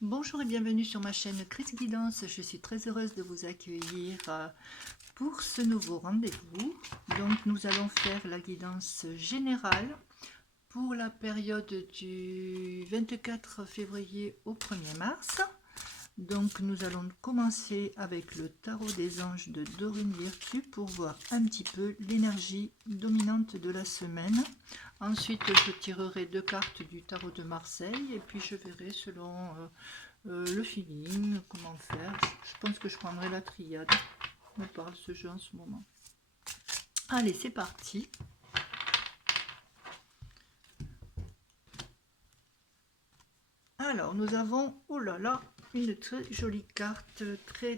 Bonjour et bienvenue sur ma chaîne Chris Guidance. Je suis très heureuse de vous accueillir pour ce nouveau rendez-vous. Donc nous allons faire la guidance générale pour la période du 24 février au 1er mars. Donc nous allons commencer avec le tarot des anges de Dorine Virtue pour voir un petit peu l'énergie dominante de la semaine. Ensuite je tirerai 2 cartes du tarot de Marseille et puis je verrai selon le feeling, comment faire. Je pense que je prendrai la triade. On parle ce jeu en ce moment. Allez, c'est parti. Alors, nous avons, oh là là, une très jolie carte, très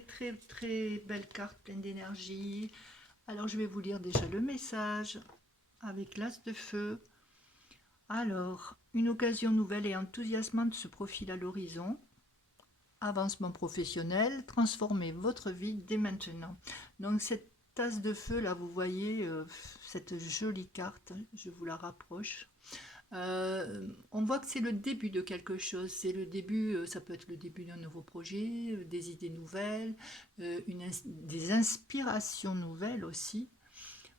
belle carte, pleine d'énergie. Alors, je vais vous lire déjà le message avec l'as de feu. Alors, une occasion nouvelle et enthousiasmante se profile à l'horizon. Avancement professionnel, transformez votre vie dès maintenant. Donc cette tasse de feu là, vous voyez cette jolie carte, je vous la rapproche. On voit que c'est le début de quelque chose, c'est le début, ça peut être le début d'un nouveau projet, des idées nouvelles, des inspirations nouvelles aussi.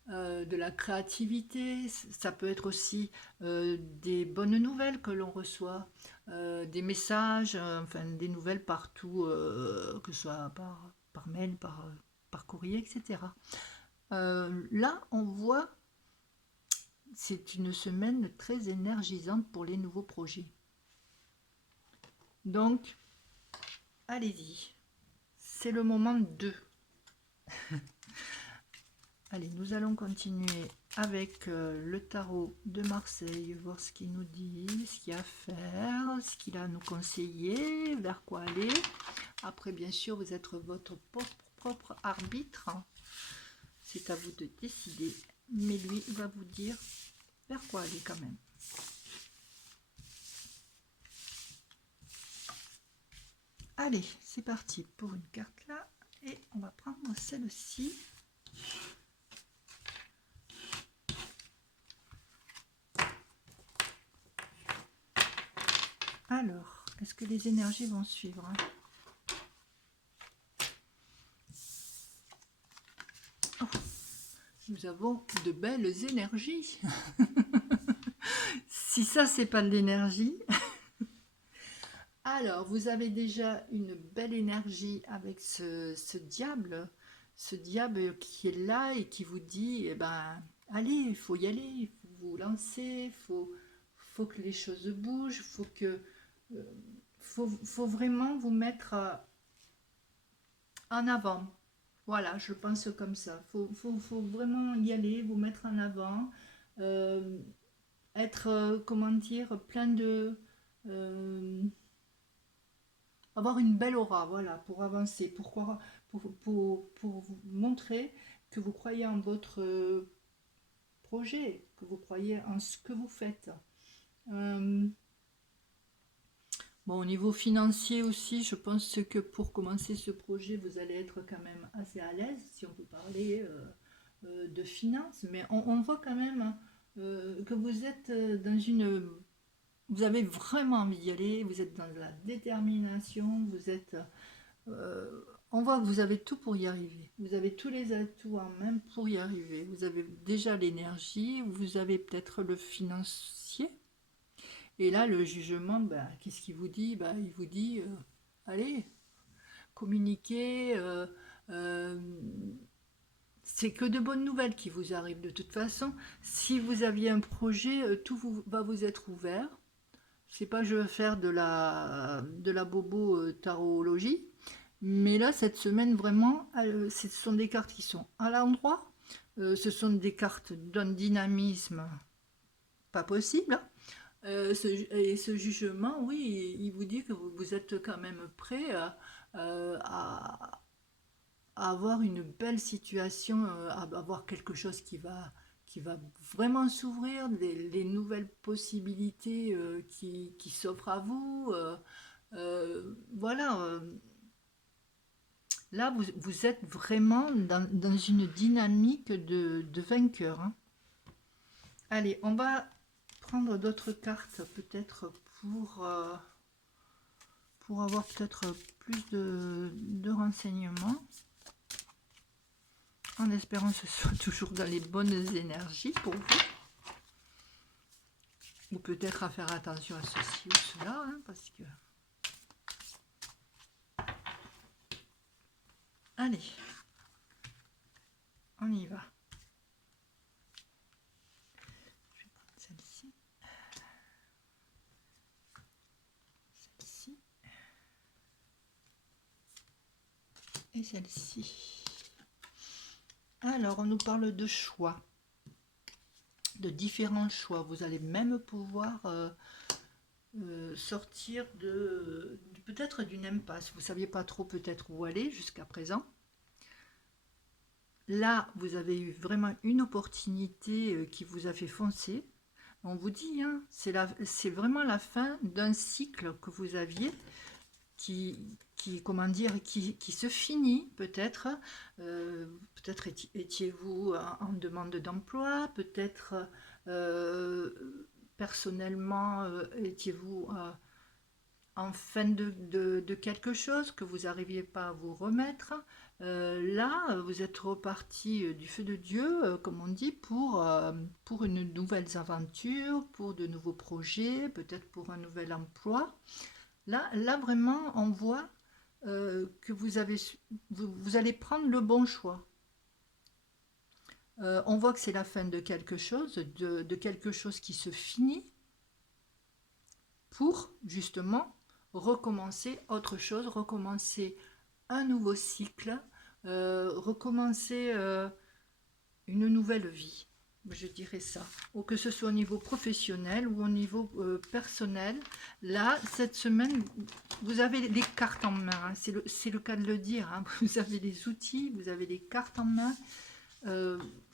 De la créativité, ça peut être aussi des bonnes nouvelles que l'on reçoit, des messages, enfin des nouvelles partout, que ce soit par mail, par courrier, etc. Là, on voit, c'est une semaine très énergisante pour les nouveaux projets. Donc, allez-y, c'est le moment 2. Allez, nous allons continuer avec le tarot de Marseille, voir ce qu'il nous dit, ce qu'il y a à faire, ce qu'il a à nous conseiller, vers quoi aller. Après, bien sûr, vous êtes votre propre arbitre. C'est à vous de décider. Mais lui, il va vous dire vers quoi aller quand même. Allez, c'est parti pour une carte là. Et on va prendre celle-ci. Alors, est-ce que les énergies vont suivre, hein? Oh, nous avons de belles énergies. Si ça, c'est pas de l'énergie. Alors, vous avez déjà une belle énergie avec ce diable qui est là et qui vous dit, eh ben, allez, il faut y aller, il faut vous lancer, faut que les choses bougent, euh, faut vraiment vous mettre en avant. Voilà, je pense comme ça. Faut vraiment y aller, vous mettre en avant, euh, être, comment dire, plein de... euh, avoir une belle aura, voilà, pour avancer, pour vous montrer que vous croyez en votre projet, que vous croyez en ce que vous faites. Euh, bon, au niveau financier aussi, je pense que pour commencer ce projet, vous allez être quand même assez à l'aise, si on peut parler de finances, mais on voit quand même que vous êtes dans une... Vous avez vraiment envie d'y aller, vous êtes dans la détermination, vous êtes... on voit que vous avez tout pour y arriver. Vous avez tous les atouts en main pour y arriver. Vous avez déjà l'énergie, vous avez peut-être le financier. Et là, le jugement, bah, qu'est-ce qu'il vous dit? Bah, il vous dit, allez, communiquez. Euh, c'est que de bonnes nouvelles qui vous arrivent. De toute façon, si vous aviez un projet, va vous être ouvert. C'est pas je veux faire de la bobo tarologie. Mais là, cette semaine, vraiment, ce sont des cartes qui sont à l'endroit. Ce sont des cartes d'un dynamisme pas possible, hein. Et ce jugement, oui, il vous dit que vous êtes quand même prêt à avoir une belle situation, à avoir quelque chose qui va vraiment s'ouvrir, les nouvelles possibilités qui s'offrent à vous. Voilà, là, vous êtes vraiment dans une dynamique de vainqueur, hein. Allez, on va prendre d'autres cartes, peut-être pour pour avoir peut-être plus de renseignements, en espérant que ce soit toujours dans les bonnes énergies pour vous. Ou peut-être à faire attention à ceci ou cela, hein, parce que... Allez, on y va. Je vais prendre celle-ci. Celle-ci. Et celle-ci. Alors, on nous parle de choix. De différents choix. Vous allez même pouvoir sortir de peut-être d'une impasse. Vous ne saviez pas trop peut-être où aller jusqu'à présent. Là, vous avez eu vraiment une opportunité qui vous a fait foncer. On vous dit, hein, c'est vraiment la fin d'un cycle que vous aviez comment dire, qui se finit peut-être. Peut-être étiez-vous en demande d'emploi, peut-être personnellement étiez-vous en fin de quelque chose que vous n'arriviez pas à vous remettre. Là, vous êtes reparti du feu de Dieu, comme on dit, pour une nouvelle aventure, pour de nouveaux projets, peut-être pour un nouvel emploi. Là vraiment, on voit que vous allez prendre le bon choix. On voit que c'est la fin de quelque chose, de quelque chose qui se finit, pour justement recommencer autre chose, recommencer un nouveau cycle, recommencer une nouvelle vie, je dirais ça. Ou que ce soit au niveau professionnel ou au niveau personnel. Là, cette semaine, vous avez les cartes en main, hein. C'est le cas de le dire, hein. Vous avez les outils, vous avez les cartes en main,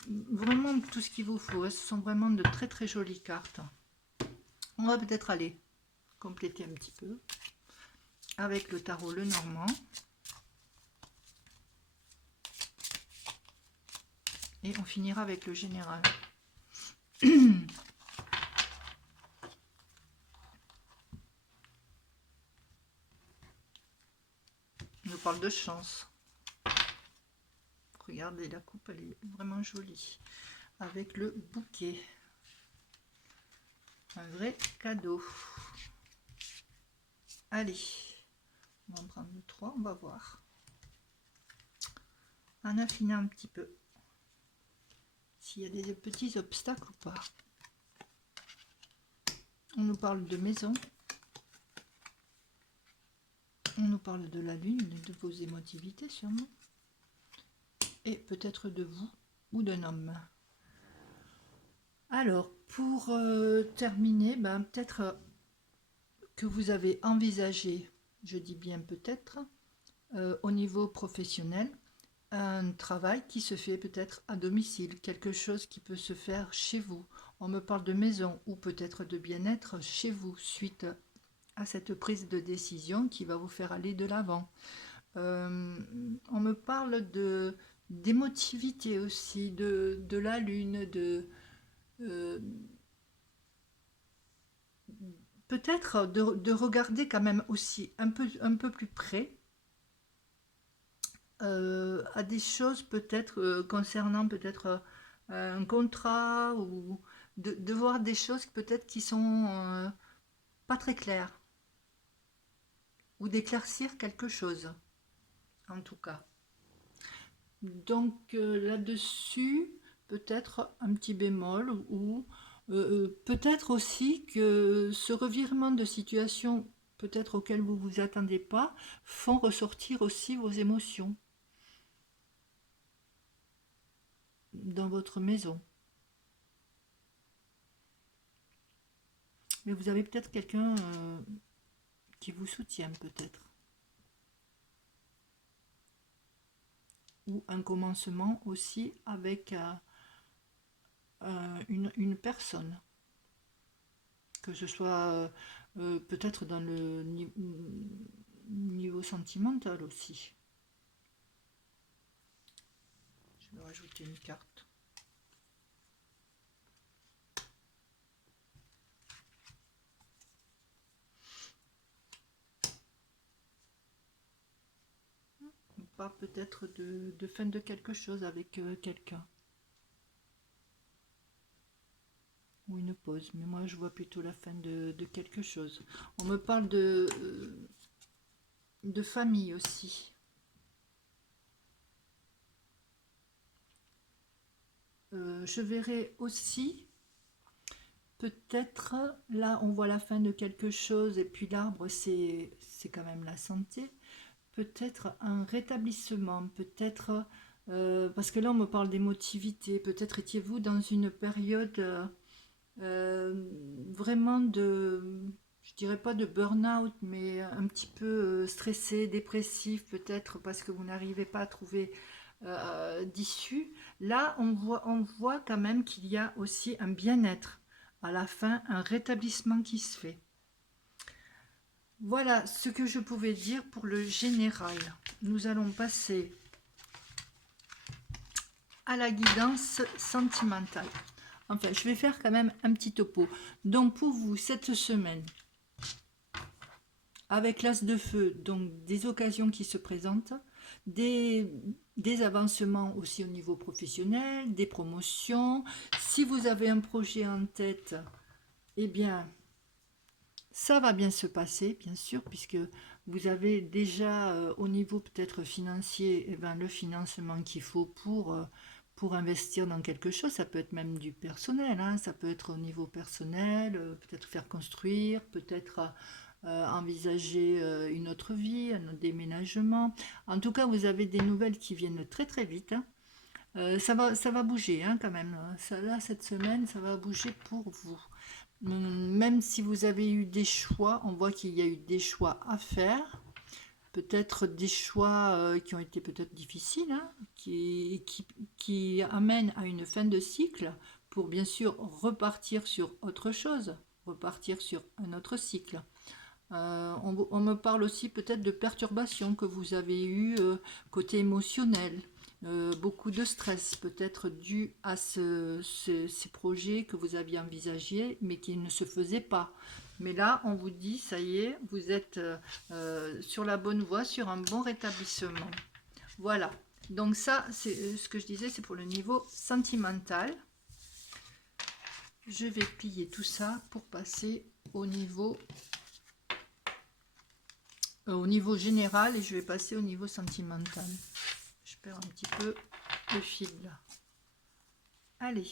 vraiment tout ce qu'il vous faut, hein. Ce sont vraiment de très très jolies cartes. On va peut-être aller compléter un petit peu avec le tarot Lenormand. Et on finira avec le général. On nous parle de chance. Regardez, la coupe, elle est vraiment jolie. Avec le bouquet. Un vrai cadeau. Allez, on va en prendre 3, on va voir. En affinant un petit peu. S'il y a des petits obstacles ou pas. On nous parle de maison. On nous parle de la lune, de vos émotivités sûrement. Et peut-être de vous ou d'un homme. Alors, pour terminer, peut-être que vous avez envisagé, je dis bien peut-être, au niveau professionnel, un travail qui se fait peut-être à domicile, quelque chose qui peut se faire chez vous. On me parle de maison ou peut-être de bien-être chez vous, suite à cette prise de décision qui va vous faire aller de l'avant. On me parle d'émotivité aussi, de la lune, peut-être de regarder quand même aussi un peu plus près à des choses peut-être concernant peut-être un contrat, ou de voir des choses peut-être qui sont pas très claires, ou d'éclaircir quelque chose en tout cas. Donc là-dessus, peut-être un petit bémol, ou peut-être aussi que ce revirement de situation, peut-être auquel vous ne vous attendez pas, font ressortir aussi vos émotions dans votre maison. Mais vous avez peut-être quelqu'un qui vous soutient peut-être. Ou un commencement aussi avec une personne. Que ce soit peut-être dans le niveau sentimental aussi. Je vais rajouter une carte. On parle peut-être de fin de quelque chose avec quelqu'un. Ou une pause, mais moi je vois plutôt la fin de quelque chose. On me parle de famille aussi. Je verrai aussi, peut-être, là on voit la fin de quelque chose, et puis l'arbre c'est quand même la santé. Peut-être un rétablissement, peut-être, parce que là on me parle d'émotivité, peut-être étiez-vous dans une période vraiment je dirais pas de burn-out, mais un petit peu stressé, dépressif, peut-être parce que vous n'arrivez pas à trouver d'issue. Là, on voit quand même qu'il y a aussi un bien-être. À la fin, un rétablissement qui se fait. Voilà ce que je pouvais dire pour le général. Nous allons passer à la guidance sentimentale. Enfin, je vais faire quand même un petit topo. Donc pour vous, cette semaine, avec l'as de feu, donc des occasions qui se présentent, des avancements aussi au niveau professionnel, des promotions. Si vous avez un projet en tête, eh bien, ça va bien se passer, bien sûr, puisque vous avez déjà au niveau peut-être financier, eh ben, le financement qu'il faut pour investir dans quelque chose. Ça peut être même du personnel, hein, ça peut être au niveau personnel, peut-être faire construire, peut-être envisager une autre vie, un autre déménagement. En tout cas, vous avez des nouvelles qui viennent très très vite, hein. Ça va bouger hein, quand même. Ça, là, cette semaine, ça va bouger pour vous. Même si vous avez eu des choix, on voit qu'il y a eu des choix à faire. Peut-être des choix qui ont été peut-être difficiles, hein, qui amènent à une fin de cycle pour bien sûr repartir sur autre chose, repartir sur un autre cycle. On me parle aussi peut-être de perturbations que vous avez eues côté émotionnel. Beaucoup de stress peut-être dû à ces projets que vous aviez envisagés mais qui ne se faisaient pas. Mais là, on vous dit, ça y est, vous êtes sur la bonne voie, sur un bon rétablissement. Voilà. Donc ça, c'est ce que je disais, c'est pour le niveau sentimental. Je vais plier tout ça pour passer au niveau général et je vais passer au niveau sentimental. Je perds un petit peu le fil là. Allez,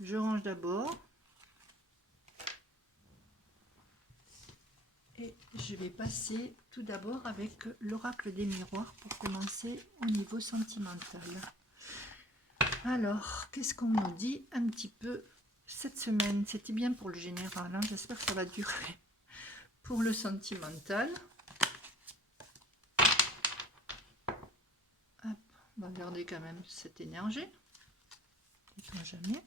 je range d'abord. Et je vais passer tout d'abord avec l'oracle des miroirs pour commencer au niveau sentimental. Alors, qu'est-ce qu'on nous dit un petit peu cette semaine? C'était bien pour le général, hein, j'espère que ça va durer. Pour le sentimental, hop, on va garder quand même cette énergie. Sait-on jamais.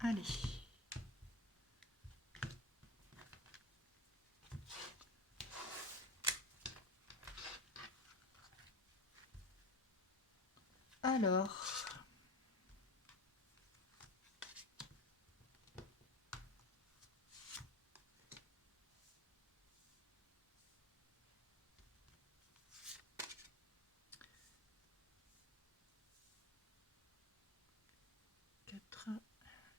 Allez. Alors,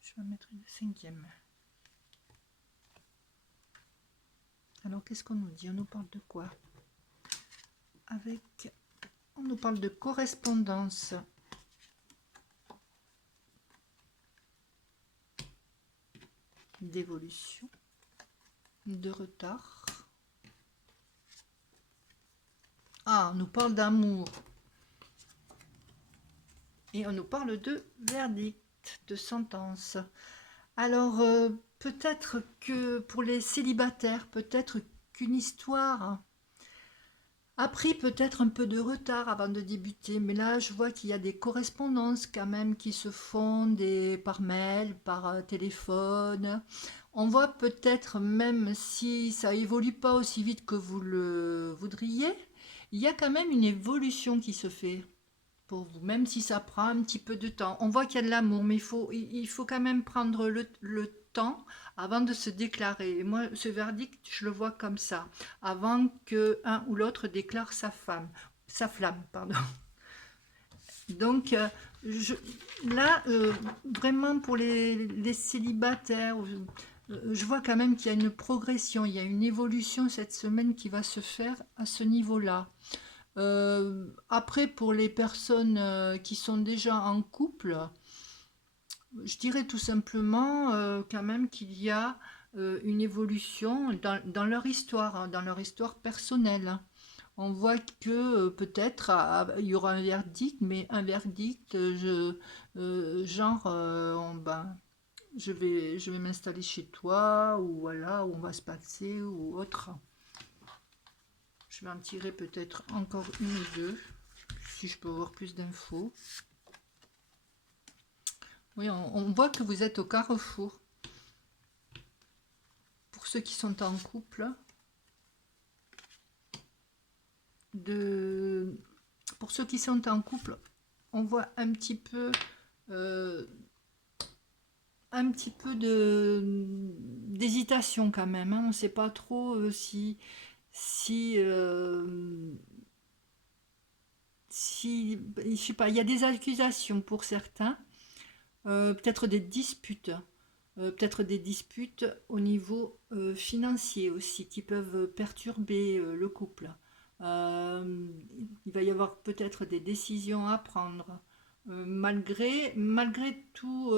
je vais mettre une cinquième. Alors, qu'est-ce qu'on nous dit? On nous parle de quoi? On nous parle de correspondance. D'évolution. De retard. Ah, on nous parle d'amour. Et on nous parle de verdict, de sentence. Alors, peut-être que pour les célibataires, peut-être qu'une histoire a pris peut-être un peu de retard avant de débuter. Mais là, je vois qu'il y a des correspondances quand même qui se font par mail, par téléphone. On voit peut-être même si ça évolue pas aussi vite que vous le voudriez, il y a quand même une évolution qui se fait. pour vous, même si ça prend un petit peu de temps. On voit qu'il y a de l'amour, mais il faut quand même prendre le temps avant de se déclarer. Et moi, ce verdict, je le vois comme ça, avant que un ou l'autre déclare sa flamme, pardon. Donc, je, là, vraiment pour les célibataires, je vois quand même qu'il y a une progression, il y a une évolution cette semaine qui va se faire à ce niveau-là. Après, pour les personnes qui sont déjà en couple, je dirais tout simplement quand même qu'il y a une évolution dans leur histoire, hein, dans leur histoire personnelle, hein. On voit que peut-être il y aura un verdict, mais un verdict, genre, ben, je vais m'installer chez toi, ou voilà, où on va se passer, ou autre. Je vais en tirer peut-être encore une ou deux, si je peux avoir plus d'infos. Oui, on voit que vous êtes au carrefour. Pour ceux qui sont en couple, pour ceux qui sont en couple, on voit euh, un petit peu d'hésitation quand même, hein. On ne sait pas trop si, je sais pas, il y a des accusations pour certains, peut-être des disputes. Peut-être des disputes au niveau financier aussi qui peuvent perturber le couple. Il va y avoir peut-être des décisions à prendre. Malgré tout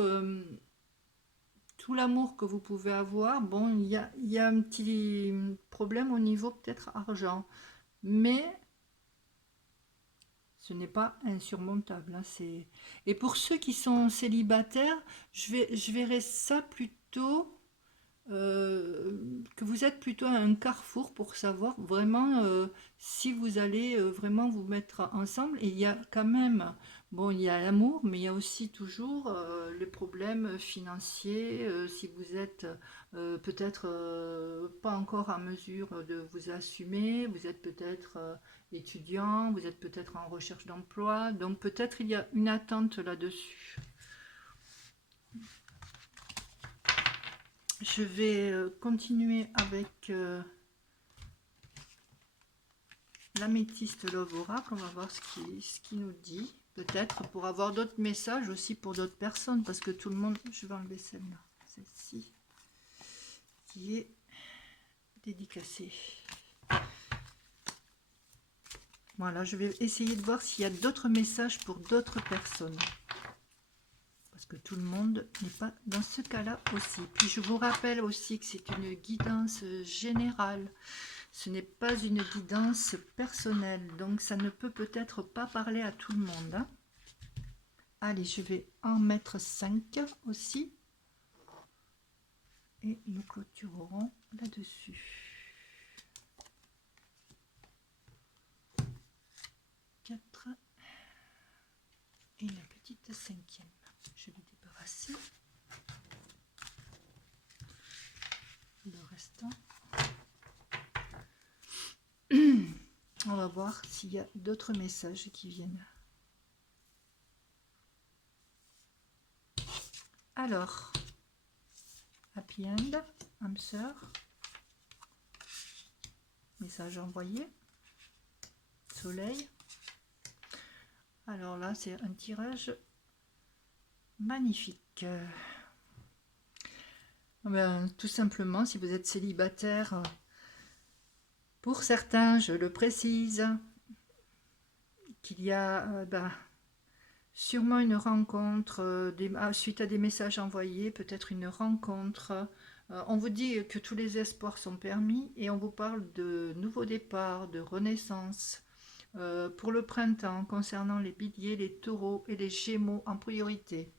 l'amour que vous pouvez avoir, bon, il y a un petit problème au niveau peut-être argent. Mais ce n'est pas insurmontable, hein, Et pour ceux qui sont célibataires, je verrais ça plutôt que vous êtes plutôt à un carrefour pour savoir vraiment si vous allez vraiment vous mettre ensemble. Et il y a quand même, bon, il y a l'amour, mais il y a aussi toujours les problèmes financiers. Si vous êtes peut-être pas encore en mesure de vous assumer, vous êtes peut-être étudiant, vous êtes peut-être en recherche d'emploi, donc peut-être il y a une attente là-dessus. Je vais continuer avec l'améthyste Love Oracle. On va voir ce qui nous dit. Peut-être pour avoir d'autres messages aussi pour d'autres personnes. Parce que tout le monde... Je vais enlever celle-là. Celle-ci. Qui est dédicacée. Voilà, je vais essayer de voir s'il y a d'autres messages pour d'autres personnes. Parce que tout le monde n'est pas dans ce cas-là aussi. Puis je vous rappelle aussi que c'est une guidance générale. Ce n'est pas une guidance personnelle. Donc ça ne peut-être pas parler à tout le monde, hein. Allez, je vais en mettre 5 aussi. Et nous clôturerons là-dessus. 4. Et la petite 5e. Je vais débarrasser le restant. On va voir s'il y a d'autres messages qui viennent. Alors, Happy End, âme sœur, message envoyé, soleil. Alors là, c'est un tirage magnifique. Ben, tout simplement, si vous êtes célibataire, pour certains, je le précise, qu'il y a sûrement une rencontre, suite à des messages envoyés, peut-être une rencontre. On vous dit que tous les espoirs sont permis et on vous parle de nouveau départ, de renaissance. Pour le printemps, concernant les béliers, les taureaux et les gémeaux en priorité.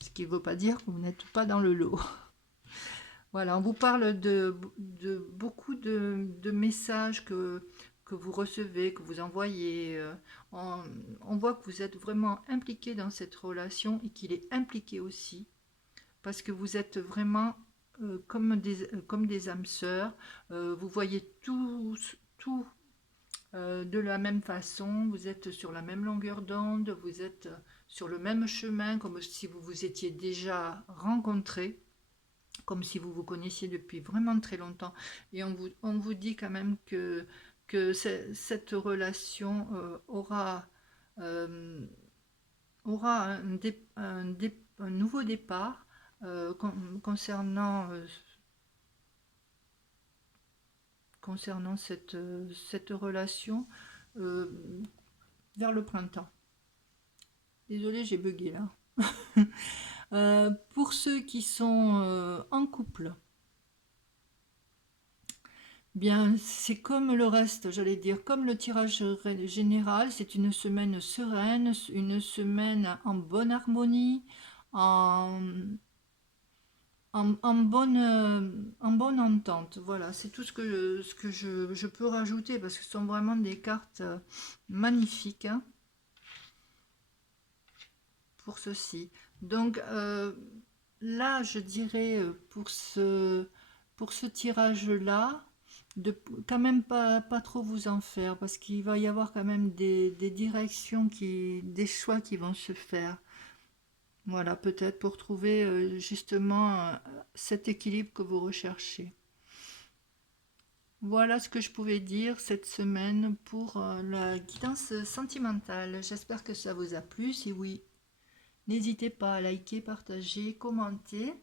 Ce qui ne veut pas dire que vous n'êtes pas dans le lot. Voilà, on vous parle de beaucoup de messages que vous recevez, que vous envoyez. On voit que vous êtes vraiment impliqué dans cette relation et qu'il est impliqué aussi. Parce que vous êtes vraiment comme des âmes sœurs. Vous voyez tout de la même façon, vous êtes sur la même longueur d'onde, vous êtes sur le même chemin, comme si vous vous étiez déjà rencontrés, comme si vous vous connaissiez depuis vraiment très longtemps. Et on vous dit quand même que cette relation euh, aura un nouveau départ concernant, concernant cette relation euh, vers le printemps. Désolée, j'ai bugué là. Pour ceux qui sont en couple, bien, c'est comme le reste, j'allais dire, comme le tirage général, c'est une semaine sereine, une semaine en bonne harmonie, en, en bonne entente. Voilà, c'est tout ce que je peux rajouter parce que ce sont vraiment des cartes magnifiques, hein, pour ceci. Donc là, je dirais pour ce tirage-là, de quand même pas trop vous en faire parce qu'il va y avoir quand même des directions des choix qui vont se faire. Voilà, peut-être pour trouver justement cet équilibre que vous recherchez. Voilà ce que je pouvais dire cette semaine pour la guidance sentimentale. J'espère que ça vous a plu. Si oui, n'hésitez pas à liker, partager, commenter.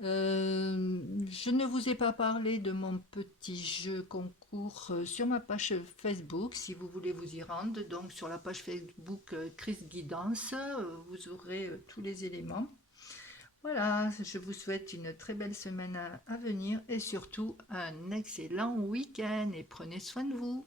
Je ne vous ai pas parlé de mon petit jeu concours sur ma page Facebook, si vous voulez vous y rendre. Donc sur la page Facebook Chris Guidance, vous aurez tous les éléments. Voilà, je vous souhaite une très belle semaine à venir et surtout un excellent week-end et prenez soin de vous.